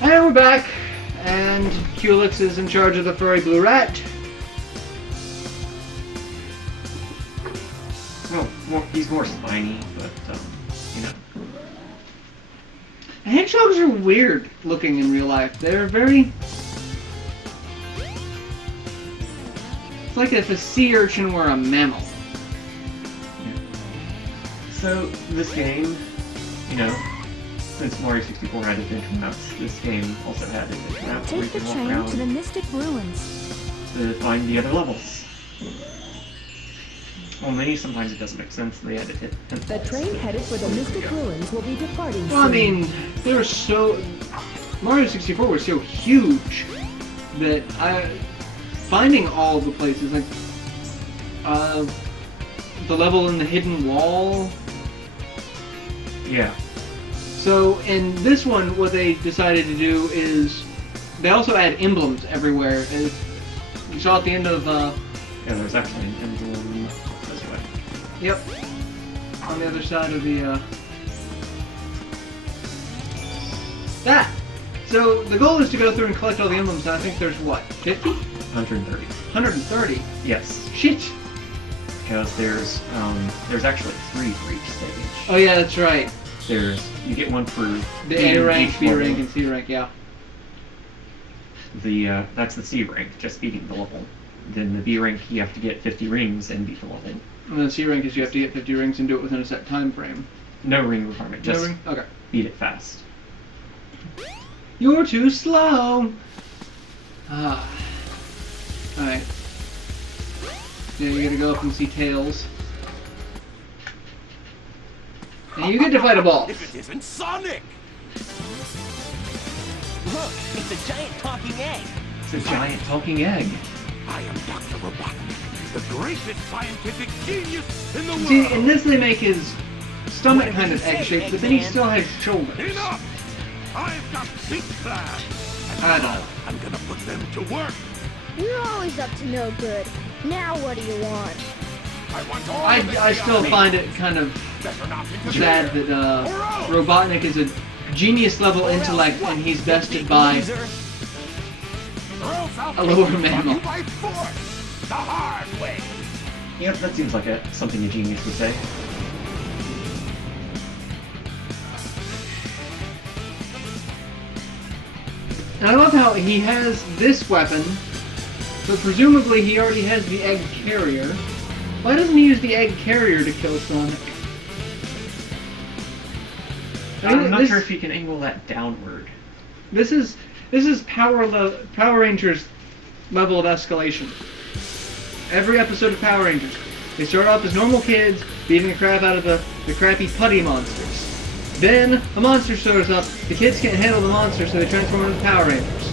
And we're back, and Culex is in charge of the furry blue rat. Well, he's more spiny, but, you know. Hedgehogs are weird looking in real life. They're very... It's like if a sea urchin were a mammal. Yeah. So, this game, you know, since Mario 64 had adventure maps, this game also had adventure maps where you Take the can walk train around to the Mystic Ruins. to find the other levels. Well, many sometimes it doesn't make sense. They had to hit The train headed for the Mystic Ruins will be departing Well, I soon. mean, they were so... Mario 64 was so huge that finding all of the places, like the level in the hidden wall. Yeah. So in this one, what they decided to do is they also add emblems everywhere. As you saw at the end of Yeah, there's actually an emblem this way. yep, on the other side of the that. So the goal is to go through and collect all the emblems. And I think there's what, 50? 130. 130. Yes. Shit. Because there's actually 3 for each stage. Oh yeah, that's right. You get one for The A rank, each B level. rank, and C rank. Yeah. That's the C rank, just beating the level. Then the B rank, you have to get 50 rings and beat the level. And the C rank is you have to get 50 rings and do it within a set time frame. No ring requirement, just No ring? Okay. beat it fast. You're too slow. Ah. Alright. Yeah, you gotta go up and see Tails. And you get to fight a ball. If it isn't Sonic! Look, it's a giant talking egg. It's a giant talking egg. I am Dr. Robotnik, the greatest scientific genius in the world. See, in this they make his stomach kind of egg-shaped, but then he still has shoulders. Enough! I've got big plans. And I now know. I'm gonna put them to work. You're always up to no good. Now what do you want? I want all I of the still chaos. find it kind of Better not interfere. sad that Or else. Robotnik is a genius-level intellect and he's bested by Or else I'll a lower take you mammal. by force, the hard way. Yep, that seems like something a genius would say. And I love how he has this weapon, but presumably he already has the egg carrier. Why doesn't he use the egg carrier to kill Sonic? I mean, I'm not this- sure if you can angle that downward. This is Power Rangers level of escalation. Every episode of Power Rangers, they start off as normal kids, beating the crap out of the crappy putty monsters. Then a monster shows up, the kids can't handle the monster, so they transform into Power Rangers.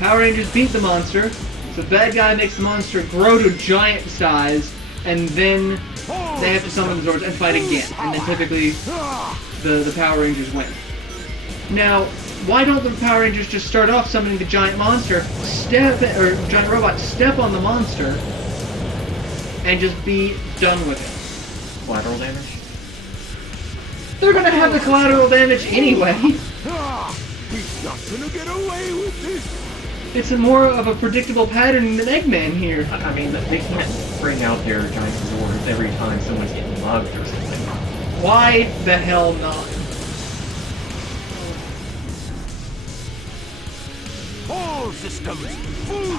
Power Rangers beat the monster, so the bad guy makes the monster grow to giant size, and then they have to summon the Zords and fight again. And then typically the Power Rangers win. Now, why don't the Power Rangers just start off summoning the giant monster, giant robot, step on the monster, and just be done with it? Collateral damage? They're gonna have the collateral damage anyway. He's not gonna get away with this. It's more of a predictable pattern than Eggman here. I mean, they can't bring out their giant Zords every time someone's getting mugged or something. Why the hell not? All systems full.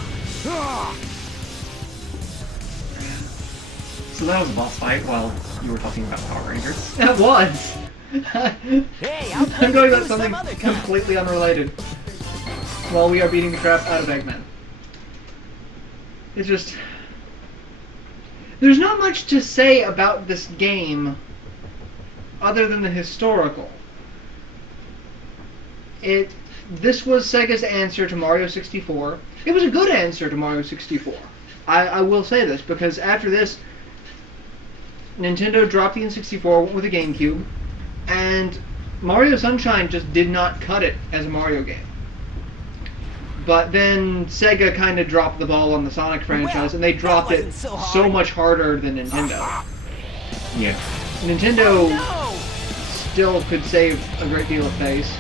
So that was a boss fight while you were talking about Power Rangers. That was. Hey, I'll I'm going about you some something other time. completely unrelated. While we are beating the crap out of Eggman. It's just... There's not much to say about this game other than the historical. This was Sega's answer to Mario 64. It was a good answer to Mario 64. I will say this, because after this, Nintendo dropped the N64, went with the GameCube, and Mario Sunshine just did not cut it as a Mario game. But then Sega kind of dropped the ball on the Sonic franchise, and they dropped it so much harder than Nintendo. Yeah. Nintendo No! still could save a great deal of face.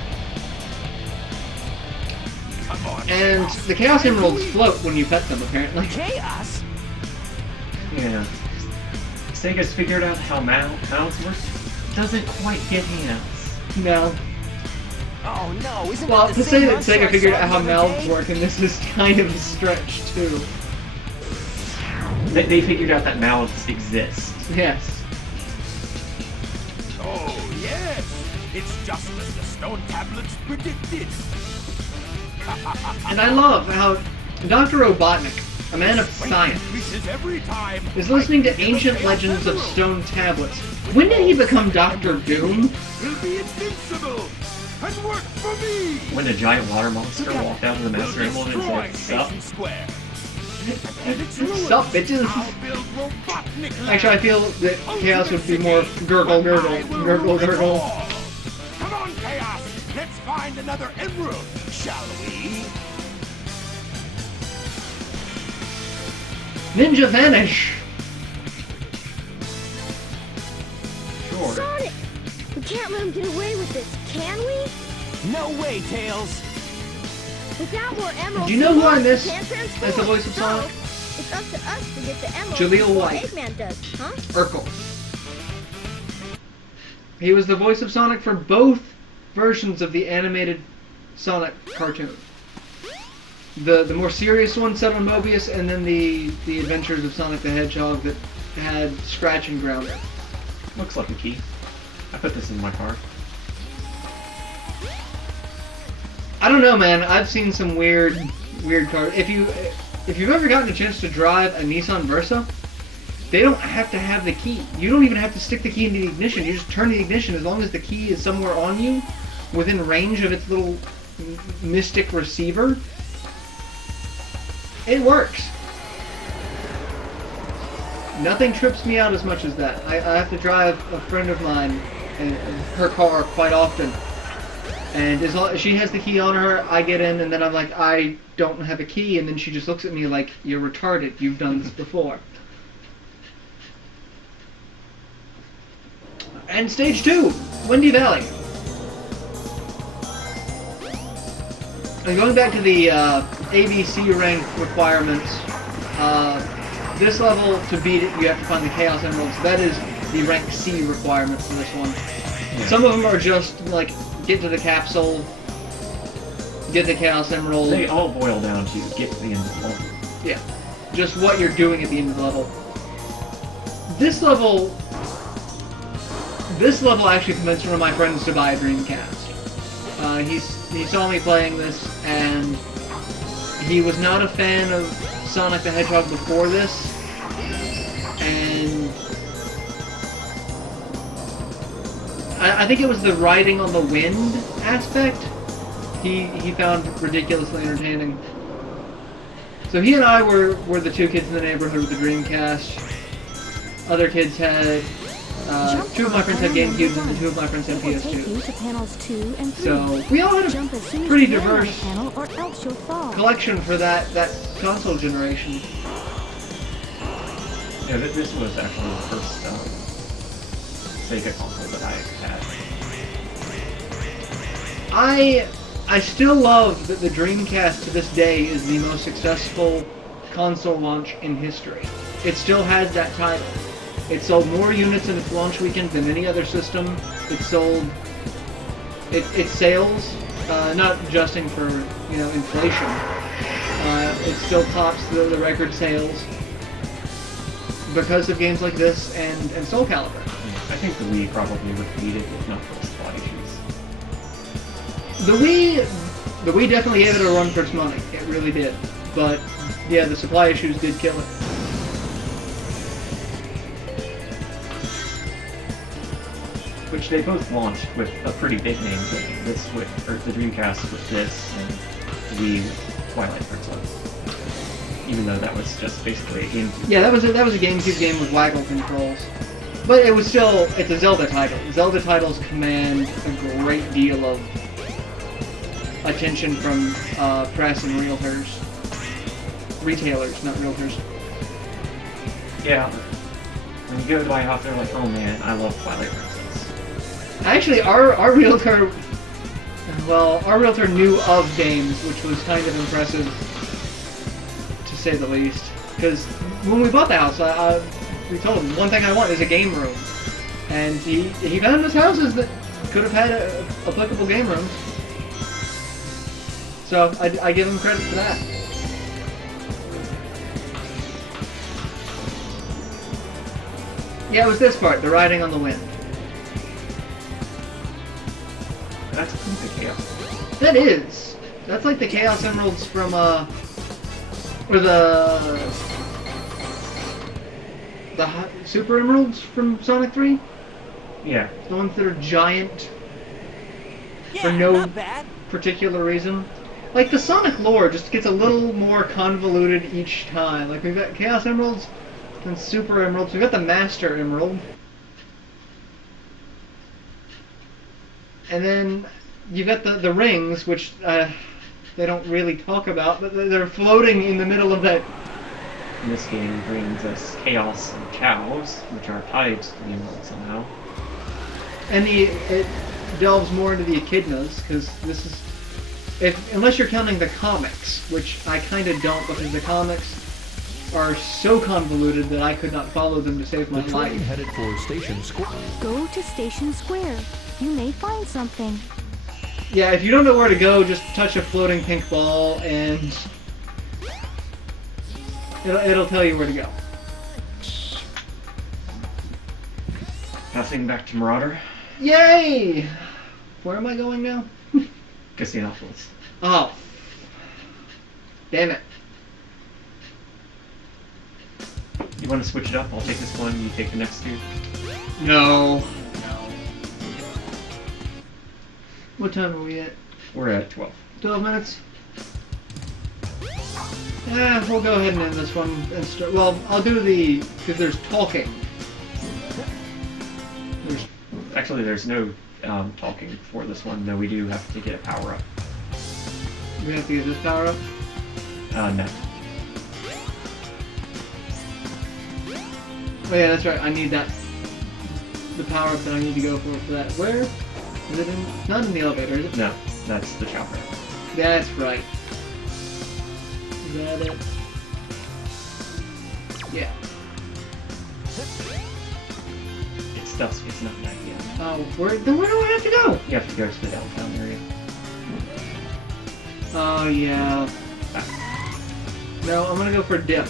And the Chaos Emeralds float when you pet them, apparently. Chaos? Yeah. Sega's figured out how mouths work. Doesn't quite get hands. No. Oh no, isn't Well, that to the say same that monster Sega I figured saw out how the other mouths day? work, and this is kind of a stretch, too. They figured out that mouths exist. Yes. Oh, yes. It's just as the stone tablets predicted. And I love how Dr. Robotnik, a man of science, Increases every time. is listening to I give ancient a legends of emerald. stone tablets. When did he become Dr. Doom? Will be invincible and work for me. When a giant water monster walked out of the Will Master Emerald and destroy said, "Sup?" Station Square. And its ruins, Sup, bitches? I'll build Robotnik Actually, I feel that Chaos would be more gurgle, gurgle, gurgle, gurgle. Come on, Chaos! Let's find another emerald, shall we? Ninja vanish! Sure. Sonic! We can't let him get away with this, can we? No way, Tails. Without more emeralds, Do you know who I we miss can't transform. as the voice of So, Sonic? it's up to us to get the emeralds Jaleel before White. Eggman does, huh? Urkel. He was the voice of Sonic for both versions of the animated Sonic cartoon. The more serious one set on Mobius, and then the Adventures of Sonic the Hedgehog that had Scratch and Grounder. Looks like a key. I put this in my car. I don't know, man. I've seen some weird cars. If you've ever gotten a chance to drive a Nissan Versa, they don't have to have the key. You don't even have to stick the key into the ignition. You just turn the ignition as long as the key is somewhere on you, within range of its little mystic receiver. It works. Nothing trips me out as much as that. I have to drive a friend of mine in her car quite often. And as long as she has the key on her, I get in, and then I'm like, I don't have a key, and then she just looks at me like, you're retarded, you've done this before. And stage 2, Windy Valley. And going back to the ABC rank requirements, this level, to beat it, you have to find the Chaos Emeralds. That is the rank C requirement for this one. Yeah. Some of them are just like, get to the capsule, get the Chaos Emerald. They all boil down to get to the end of the level. Yeah, just what you're doing at the end of the level. This level actually convinced one of my friends to buy a Dreamcast. He saw me playing this, and he was not a fan of Sonic the Hedgehog before this, and I think it was the riding on the wind aspect he found ridiculously entertaining. So he and I were the two kids in the neighborhood with the Dreamcast. Other kids had, two of my friends had GameCubes and two of my friends had It will take you PS2. to panels 2 and 3. So we all had Jump as soon a as pretty you land on diverse a panel, or else you'll fall. collection for that console generation. Yeah, this was actually the first Sega console that I had. I still love that the Dreamcast to this day is the most successful console launch in history. It still has that title. It sold more units in its launch weekend than any other system. Its sales, not adjusting for inflation, it still tops the record sales because of games like this and Soul Calibur. I think the Wii probably would beat it if not for the supply issues. The Wii definitely gave it a run for its money. It really did. But yeah, the supply issues did kill it. Which they both launched with a pretty big name. The Dreamcast with this, and the Wii with Twilight Princess. Even though that was just basically a GameCube. Yeah, that was a GameCube game with waggle controls. But it was it's a Zelda title. Zelda titles command a great deal of attention from press and realtors. Retailers, not realtors. Yeah. When you go to buy a house, they're like, oh man, I love Twilight Princess. Actually, our realtor, well, our realtor knew of games, which was kind of impressive, to say the least. Because when we bought the house, we told him, one thing I want is a game room. And he found us houses that could have had applicable game rooms. So I give him credit for that. Yeah, it was this part, the riding on the wind. That's pretty good chaos. That is. That's like the Chaos Emeralds from, or the Super Emeralds from Sonic 3? Yeah. The ones that are giant Yeah, for no not bad. particular reason. Like, the Sonic lore just gets a little more convoluted each time. Like, we've got Chaos Emeralds and Super Emeralds. We've got the Master Emerald. And then you've got the rings, which they don't really talk about, but they're floating in the middle of that. And this game brings us chaos and cows, which are tied to the emerald somehow. And it delves more into the echidnas, because this is... unless you're counting the comics, which I kind of don't, because the comics are so convoluted that I could not follow them to save my The train life. headed for Station Square. Go to Station Square. You may find something. Yeah, if you don't know where to go, just touch a floating pink ball and it'll tell you where to go. Passing back to Marauder, Yay! Where am I going now? Casinopolis. Oh. Damn it. You want to switch it up? I'll take this one, you take the next two. No. What time are we at? We're at 12. 12 minutes? Yeah, we'll go ahead and end this one and start. Well, I'll do because there's talking. Actually, there's no talking for this one, though we do have to get a power up. We have to get this power up? No. Oh yeah, that's right. I need that. The power up that I need to go for that. Where? Is it in? Not in the elevator, is it? No, that's the chopper. That's right. Is that it? Yeah. It's dusk, it's not night yet. Oh, then where do I have to go? You have to go to the downtown area. Oh yeah. No, I'm gonna go for a dip.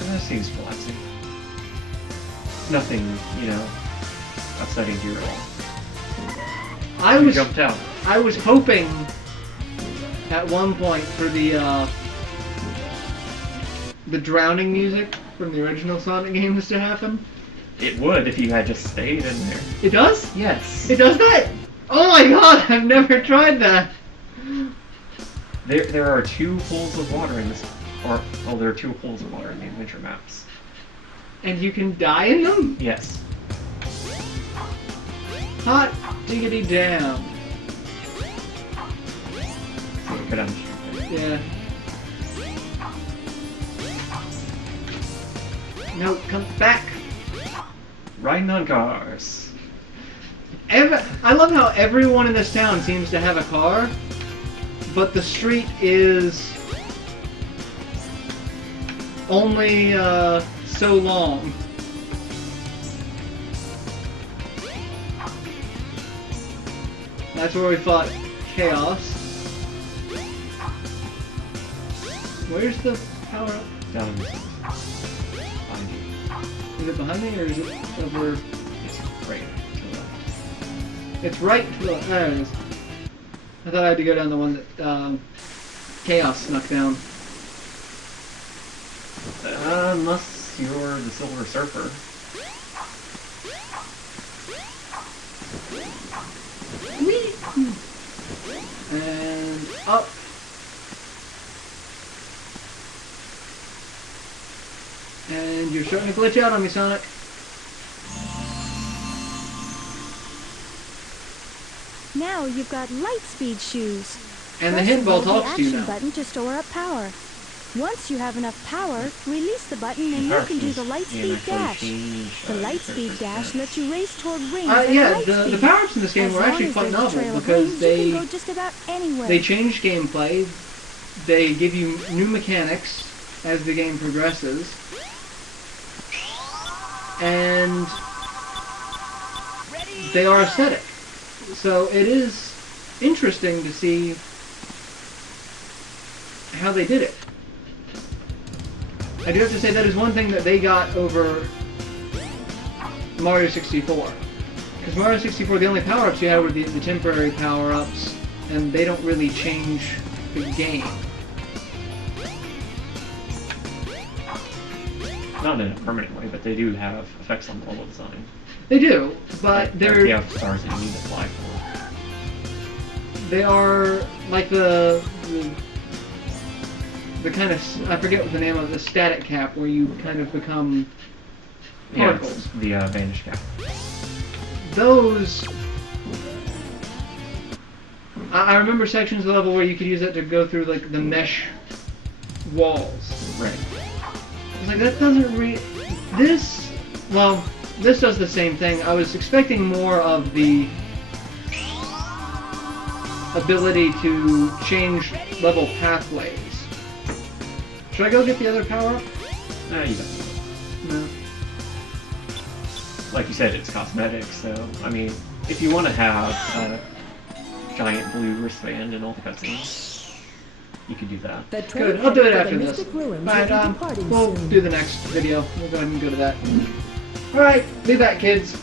That seems relaxing. Nothing, upsetting to you at all. You jumped out. I was hoping at one point for the drowning music from the original Sonic games to happen. It would if you had just stayed in there. It does? Yes. It does that? Oh my god, I've never tried that. There are 2 pools of water in this, there are 2 pools of water in the adventure maps. And you can die in them? Yes. Hot diggity damn. So go down the street. Yeah. No, come back. Riding on cars. I love how everyone in this town seems to have a car, but the street is only so long. That's where we fought Chaos. Where's the power up? Down in the behind you. Is it behind me or is it over? It's right to the left. It's right to the left. There it is. I thought I had to go down the one that Chaos snuck down. Unless you're the Silver Surfer. Whee! And up. And you're starting to glitch out on me, Sonic. Now you've got light speed shoes. And the Press hit ball hold talks to you the now. action button to store up power. Once you have enough power, release the button and you can do the lightspeed dash. The lightspeed dash lets you race toward rings at Yeah, light the speed. power-ups in this game As were long actually as quite there's a novel trail of because rings, you can go just about anywhere. they changed gameplay. They give you new mechanics as the game progresses, and they are aesthetic. So it is interesting to see how they did it. I do have to say that is one thing that they got over Mario 64. Because Mario 64, the only power-ups you had were the temporary power-ups, and they don't really change the game. Not in a permanent way, but they do have effects on the level design. They do, but They have stars that you need to fly for. they are like the kind of, I forget what the name of the static cap, where you kind of become particles. It's the vanish cap. Those, I remember sections of the level where you could use that to go through like the mesh walls. Right. I was like, that doesn't this, well, this does the same thing. I was expecting more of the ability to change level pathways. Should I go get the other power-up? You don't. No. Like you said, it's cosmetic, so, I mean, if you want to have a giant blue wristband and all the cutscenes, you could do that. Good, I'll do it after this. Alright, we'll do the next video. We'll go ahead and go to that. Alright, be back, kids.